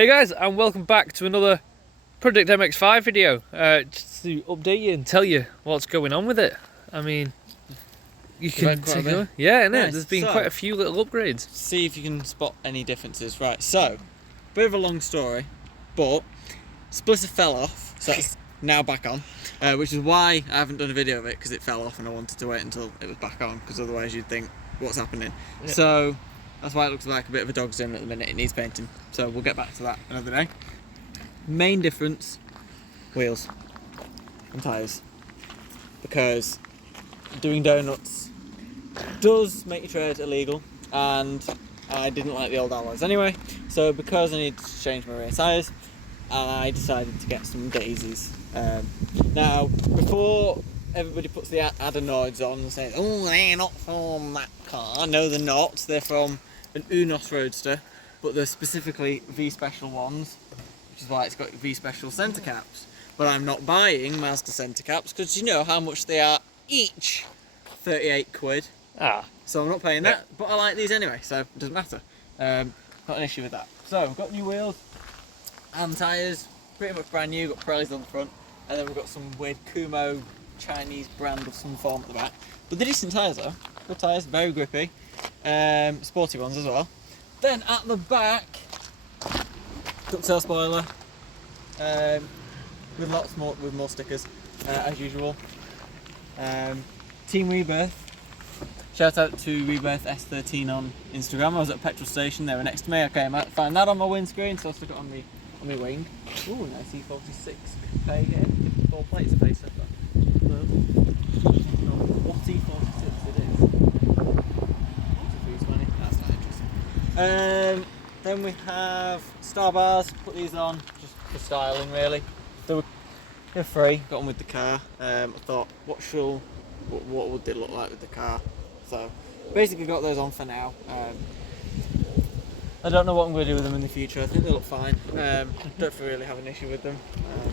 Hey guys, and welcome back to another Project MX-5 video. Just to update you and tell you what's going on with it. I mean, you can take it. Yeah, isn't it? There's been quite a few little upgrades. See if you can spot any differences. Right, so, bit of a long story, but splitter fell off, so it's now back on, which is why I haven't done a video of it, because it fell off and I wanted to wait until it was back on, because otherwise you'd think, what's happening? Yeah. So, that's why it looks like a bit of a dog's in at the minute. It needs painting, so we'll get back to that another day. Main difference, wheels and tyres, because doing donuts does make your tread illegal, and I didn't like the old alloys anyway, so because I needed to change my rear tyres, I decided to get some daisies. Now, before everybody puts the adenoids on and says, oh, they're not from that car. No, they're not. They're from an Unos Roadster, but they're specifically V-Special ones, which is why it's got V-Special centre caps. But I'm not buying Mazda centre caps, because you know how much they are each? 38 quid. So I'm not paying that, but I like these anyway, so it doesn't matter. Not an issue with that. So we've got new wheels and tyres, pretty much brand new, got Pirellis on the front, and then we've got some weird Kumo Chinese brand of some form at the back. But they're decent tyres though, good tyres, very grippy, sporty ones as well. Then at the back, ducktail spoiler, with more stickers, as usual. Team Rebirth. Shout out to Rebirth S13 on Instagram. I was at a petrol station, they were next to me. Okay, I might find that on my windscreen, so I stuck it on my wing. Ooh, nice E46 coupe here. 4 plates of face up. What E46 it is. 320. That's not interesting. Then we have star bars. Put these on just for styling, really. They're free. Got them with the car. I thought, what would they look like with the car? So basically got those on for now. I don't know what I'm going to do with them in the future. I think they look fine. Don't really have an issue with them,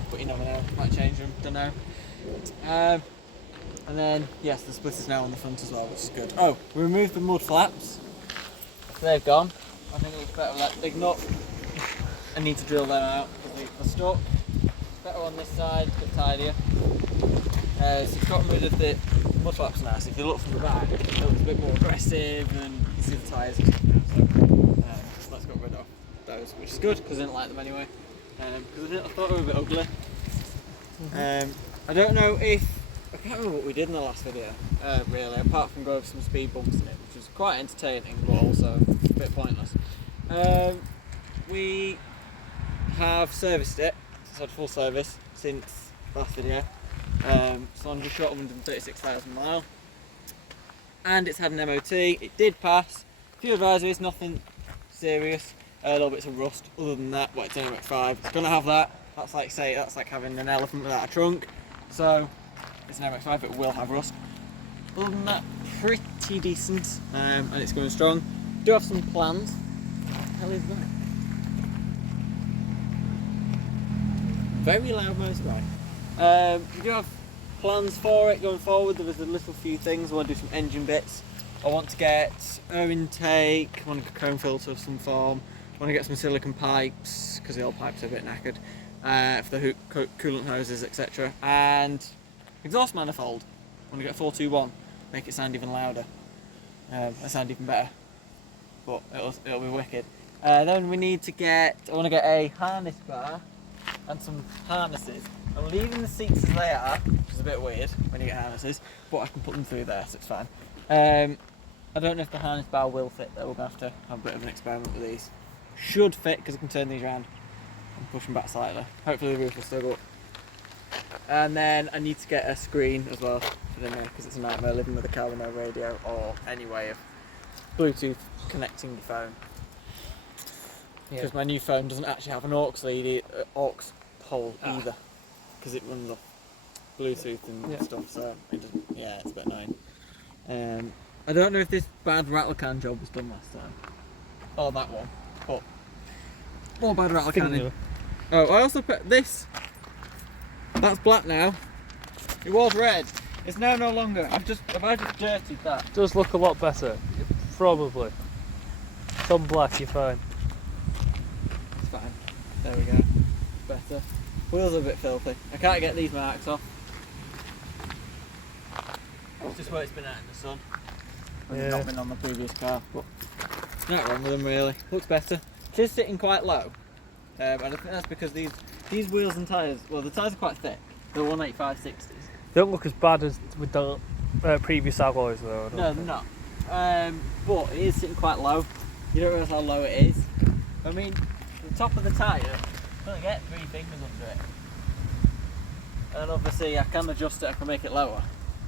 but you never know. Might change them. Don't know. And then yes, the splitter's now on the front as well, which is good. Oh, we removed the mud flaps. They've gone. I think it looks better with that big nut. I need to drill them out because they're stuck. Better on this side, a bit tidier. So it's got rid of the mud flaps now, so if you look from the back, it looks a bit more aggressive and you can see the tyres and stuff now, so that's got rid of those, which is good because I didn't like them anyway, because I thought they were a bit ugly. I don't know if, I can't remember what we did in the last video, really, apart from go over some speed bumps in it, which was quite entertaining but also a bit pointless. We have serviced it, it's had full service since last video. So I'm just short of 136,000 miles, and it's had an MOT. It did pass. A few advisories, nothing serious. A little bits of rust. Other than that, well, it's an MX-5. It's gonna have that. That's like having an elephant without a trunk. So it's an MX-5. It will have rust. Other than that, pretty decent, and it's going strong. Do have some plans. What the hell is that? Very loud motorbike. We do have plans for it going forward. There's a little few things. I want to do some engine bits. I want to get air intake, I want to get a chrome filter of some form. I want to get some silicone pipes, because the old pipes are a bit knackered, for the coolant hoses, etc. And exhaust manifold. I want to get a 421, make it sound even louder. It sound even better, but it'll be wicked. Then we need to I want to get a harness bar and some harnesses. I'm leaving the seats as they are, which is a bit weird when you get harnesses, but I can put them through there, so it's fine. I don't know if the harness bar will fit though. We're going to have a bit of an experiment with these. Should fit, because I can turn these around and push them back slightly. Hopefully the roof will still go up. And then I need to get a screen as well for the because it's a nightmare living with a car with no radio or any way of Bluetooth connecting the phone. Because my new phone doesn't actually have an aux hole either, because it runs off Bluetooth and stuff, so it doesn't, it's a bit annoying. I don't know if this bad rattle can job was done last time, or that one, but more bad rattle canning. Oh, I also put this, that's black now, it was red, it's now no longer. Have I just dirtied that? It does look a lot better, probably. Some black, you're fine. It's fine. There we go. Better. Wheels are a bit filthy. I can't get these marks off. It's just where it's been out in the sun. It's not been on the previous car, but not wrong with them really. Looks better. It is sitting quite low, and I think that's because these wheels and tyres, well, the tyres are quite thick. They're 185/60s. They don't look as bad as with the previous alloys though. No, they're not. But it is sitting quite low. You don't realise how low it is. I mean, the top of the tyre, you only get 3 fingers under it. And obviously I can adjust it, I can make it lower.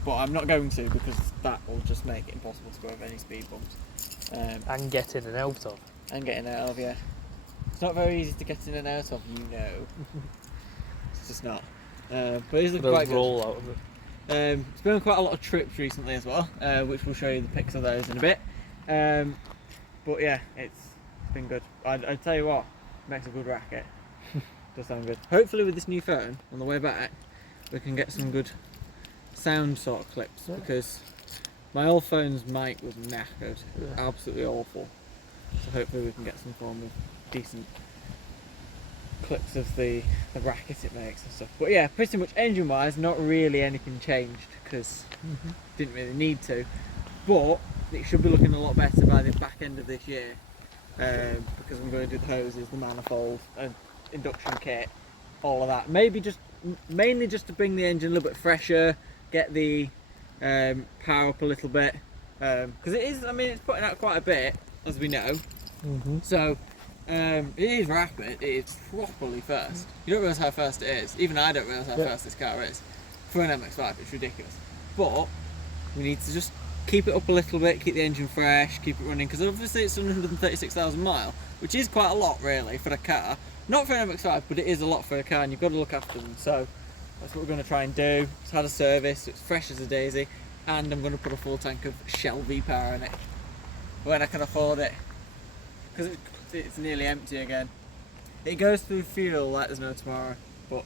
But I'm not going to, because that will just make it impossible to go over any speed bumps. And get in and out of. And getting out of, yeah. It's not very easy to get in and out of, you know. It's just not. But it's looking quite good. Roll out of it. It's been on quite a lot of trips recently as well, which we'll show you the pics of those in a bit. But yeah, it's been good. I'd tell you what, it makes a good racket. Does sound good. Hopefully with this new phone, on the way back, we can get some good sound sort of clips, because my old phone's mic was knackered. Absolutely awful. So hopefully we can get some form of decent clips of the racket it makes and stuff. But yeah, pretty much engine wise, not really anything changed, because didn't really need to. But it should be looking a lot better by the back end of this year, because I'm going to do the hoses, the manifold, induction kit, all of that. Mainly just to bring the engine a little bit fresher, get the power up a little bit, because it is, I mean, it's putting out quite a bit, as we know. So it is rapid, it is properly fast. You don't realise how fast it is. Even I don't realise how fast this car is. For an MX-5, it's ridiculous. But we need to just keep it up a little bit, keep the engine fresh, keep it running, because obviously it's 136,000 miles, which is quite a lot really for a car. Not for an MX-5, but it is a lot for a car, and you've got to look after them. So that's what we're going to try and do. It's had a service, it's fresh as a daisy, and I'm going to put a full tank of Shell V-Power in it when I can afford it, because it's nearly empty again. It goes through fuel like there's no tomorrow, but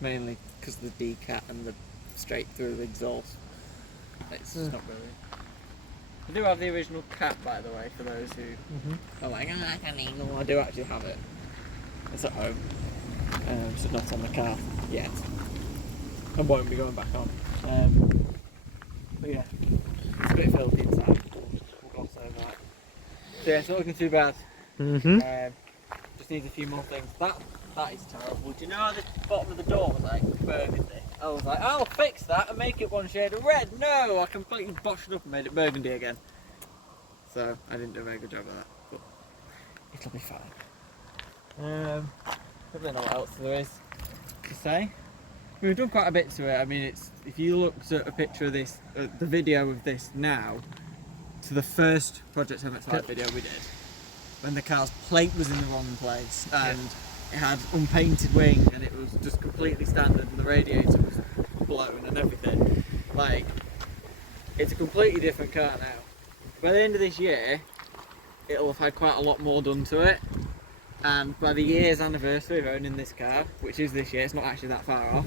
mainly because of the decat and the straight through exhaust. It's just not really. I do have the original cap, by the way, for those who are like, I can't even. I do actually have it. It's at home, so not on the car yet. I won't be going back on. But yeah, it's a bit filthy inside. We'll gloss over that. So yeah, it's not looking too bad. Just needs a few more things. That is terrible. Do you know how the bottom of the door was like burgundy? I was like, I'll fix that and make it one shade of red. No, I completely botched it up and made it burgundy again. So I didn't do a very good job of that, but it'll be fine. I don't know what else there is to say. We've done quite a bit to it. I mean, it's, if you looked at a picture of this, the video of this now, to the first Project MX-5 video we did, when the car's plate was in the wrong place and it had unpainted wing and it was just completely standard and the radiator was blown and everything. Like, it's a completely different car now. By the end of this year, it'll have had quite a lot more done to it. And by the year's anniversary of owning this car, which is this year, it's not actually that far off,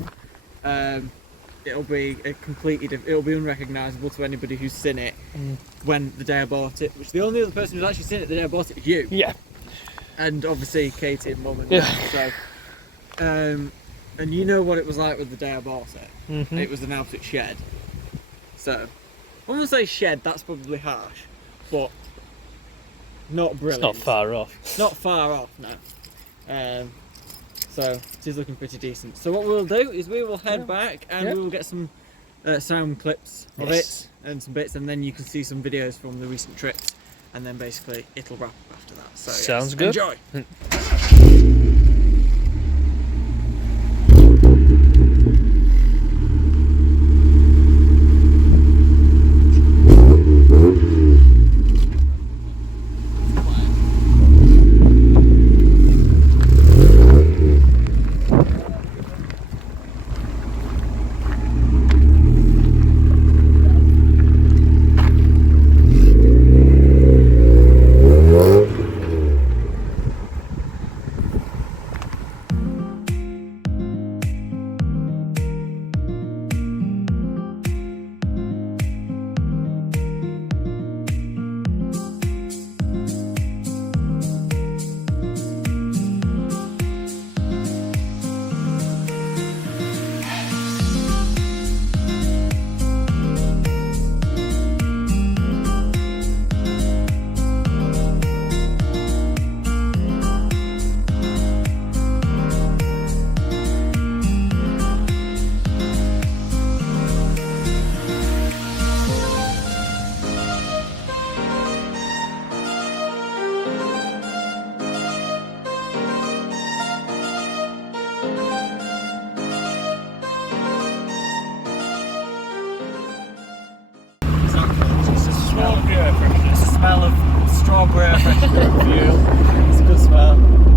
it'll be a completely different, it'll be unrecognisable to anybody who's seen it when the day I bought it, which the only other person who's actually seen it the day I bought it is you. Yeah. And obviously Katie and Mum and Dad, so, and you know what it was like with the day I bought it. It was an absolute shed. So, I wouldn't say shed, that's probably harsh, but not brilliant. It's not far off. Not far off, no. So it is looking pretty decent. So what we'll do is we will head back and we will get some sound clips of it and some bits, and then you can see some videos from the recent trips, and then basically it'll wrap up after that. So sounds good. Enjoy. smell of strawberry fresh fuel. It's a good smell.